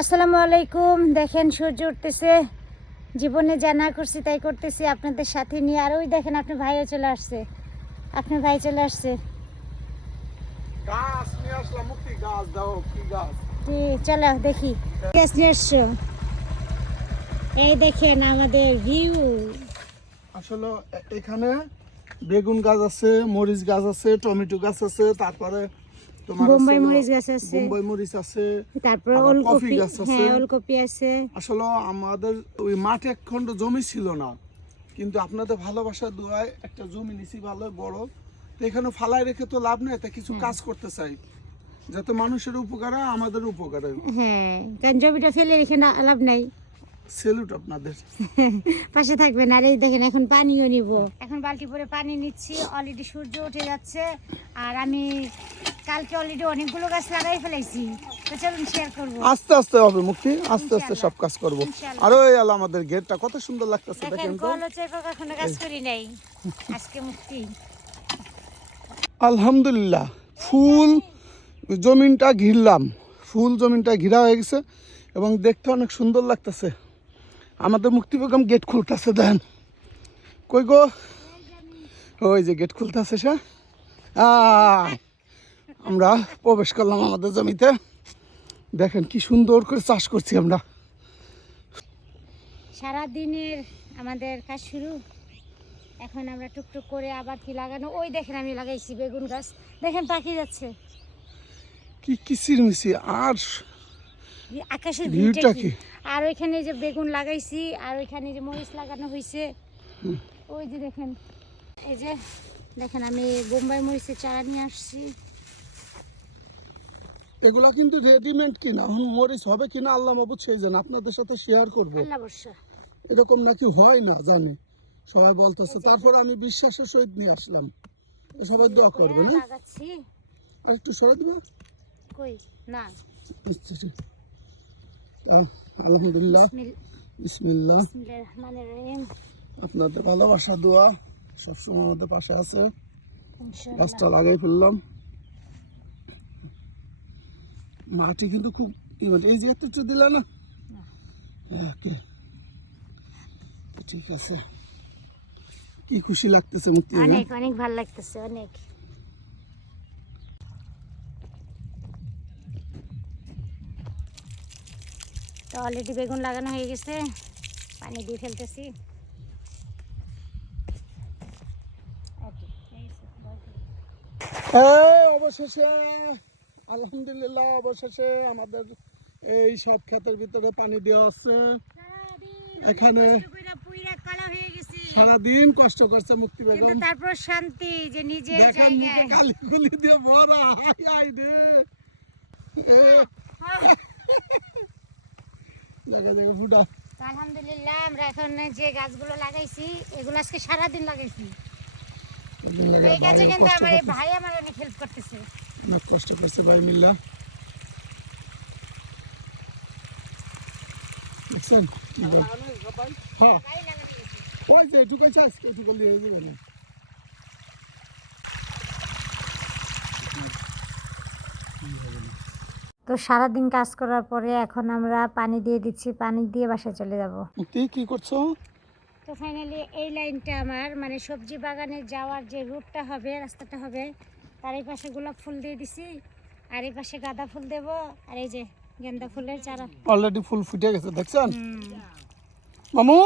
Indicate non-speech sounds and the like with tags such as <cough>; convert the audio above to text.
আসসালামু আলাইকুম। দেখেন সূর্য উঠতেছে। জীবনে যা না করছি তাই করতেছি আপনাদের সাথে নিয়ে। আর ওই দেখেন আপনার ভাইও চলে আসছে। আপনার ভাই চলে আসছে। গাছ গাছ গাছ? চলো দেখি। গ্যাস নিয়ে এসছো এই দেখেন আমাদের ভিউ আসলে এখানে বেগুন গাছ আছে মরিচ গাছ আছে টমেটো গাছ আছে তারপরে তোমার বোম্বাই মরিচ গাছ আছে। বোম্বাই মরিচ আছে তারপর ওলকপি হ্যাঁ ওলকপি আছে। আসলে আমাদের ওই মাঠে এক খণ্ড জমি ছিল না কিন্তু আপনাদের ভালোবাসা দোয়ায় একটা জমি নিছি ভালো বড়। তো এখানে ফালাই রেখে তো লাভ নেই তা কিছু কাজ করতে চাই। যাতে মানুষের উপকার হয় আমাদের উপকার হয়। হ্যাঁ কারণ জমিটা ফেলে রেখে না লাভ নাই। সেলুট আপনাদের। <laughs> পাশে থাকবেন। আর এই দেখেন এখন পানিও নিব। এখন বালতি করে পানি নিচ্ছি। অলরেডি সূর্য উঠে যাচ্ছে। আর আমি কালকে অলরেডি অনেকগুলো গাছ লাগাই ফেলাইছি। তো চলুন শেয়ার করব। আস্তে আস্তে হবে মুক্তি। আস্তে আস্তে সব কাজ করব। ইনশাআল্লাহ। আর ওই আলো আমাদের গেটটা কত সুন্দর লাগতেছে দেখেন তো। কখনো কাজ করি নাই। <laughs> আজকে মুক্তি। আলহামদুলিল্লাহ ফুল জমিনটা ঘিরলাম। ফুল জমিনটা ঘিরা হয়ে গেছে এবং দেখতে অনেক সুন্দর লাগতেছে। আমাদের মুক্তি বেগম গেট খুলতেছে দেন কই গো? ওই যে গেট খুলতেছে সে। আমরা প্রবেশ করলাম আমাদের জমিতে। দেখেন কি সুন্দর করে চাষ করছি আমরা। সারা দিনের আমাদের কাজ শুরু। এখন আমরা টুকটুক করে আবার কি লাগানো? ওই দেখেন আমি লাগাইছি বেগুন গাছ। দেখেন তাকিয়ে যাচ্ছে। কি কিসির মিছি আর আকাশের ভিউটা কি? আর ওইখানে যে বেগুন লাগাইছি আর ওইখানে যে মরিচ লাগানো হয়েছে ওই যে দেখেন এই যে দেখেন আমি বোম্বাই মরিচের চারা নিয়ে আসছি। এগুলা কিন্তু রেডিমেড কিনা এখন মরিচ হবে কিনা আল্লাহ মাবুদ সেই জানে আপনাদের সাথে শেয়ার করব। এরকম নাকি হয় না জানি। সবাই বলতেছে তারপর আমি বিশ্বাসের সহিত নিয়ে আসলাম। সবাই দোয়া করবে না আর একটু সরাই দিবা? কই? না। আলহামদুলিল্লাহ। রহিম আপনাদের ভালোবাসা দোয়া সবসময় আমাদের পাশে আছে। গাছটা লাগাই ফেললাম। মাটি কিন্তু খুব এই যে একটু দিলা না? ওকে ঠিক আছে। কি খুশি লাগতেছে মুক্তি অনেক অনেক ভালো লাগতেছে অনেক। তো অলরেডি বেগুন লাগানো হয়ে গেছে। পানি দিয়ে ফেলতেছি। আছে, অবশেষে আলহামদুলিল্লাহ অবশেষে আমাদের এই সব ক্ষেতের ভিতরে পানি দেওয়া আছে। এখানে হয়ে। সারাদিন কষ্ট করছে মুক্তি বেগম। তারপর শান্তি যে দেখেন জায়গায়। কালি দিয়ে ভরা। হাই হাই রে। এ, জায়গা জায়গা ফুটা। আলহামদুলিল্লাহ আমরা এখন যে গাছগুলো লাগাইছি এগুলো আজকে সারাদিন লাগাইছি। একদিন তো লাগা এই গাছে কিন্তু আমার এই ভাই আমার অনেক হেল্প করতেছে। অনেক কষ্ট করছে ভাই মিল্লা। দেখছেন? হ্যাঁ ভাই লাগাতে গেছে। ওই যে এটুকুই চাইছ এটুকু নিয়ে যাবে না তো সারাদিন কাজ করার পরে এখন আমরা পানি দিয়ে দিচ্ছি পানি দিয়ে বাসায় চলে যাব। তুই কি করছ? তো ফাইনালি এই লাইনটা আমার মানে সবজি বাগানে যাওয়ার যে রুটটা হবে রাস্তাটা হবে তার এই পাশে গোলাপ ফুল দিয়ে দিছি আর এই পাশে গাঁদা ফুল দেব আর এই যে গেন্দা ফুলের চারা। অলরেডি ফুল ফুটে গেছে দেখছেন। মামু?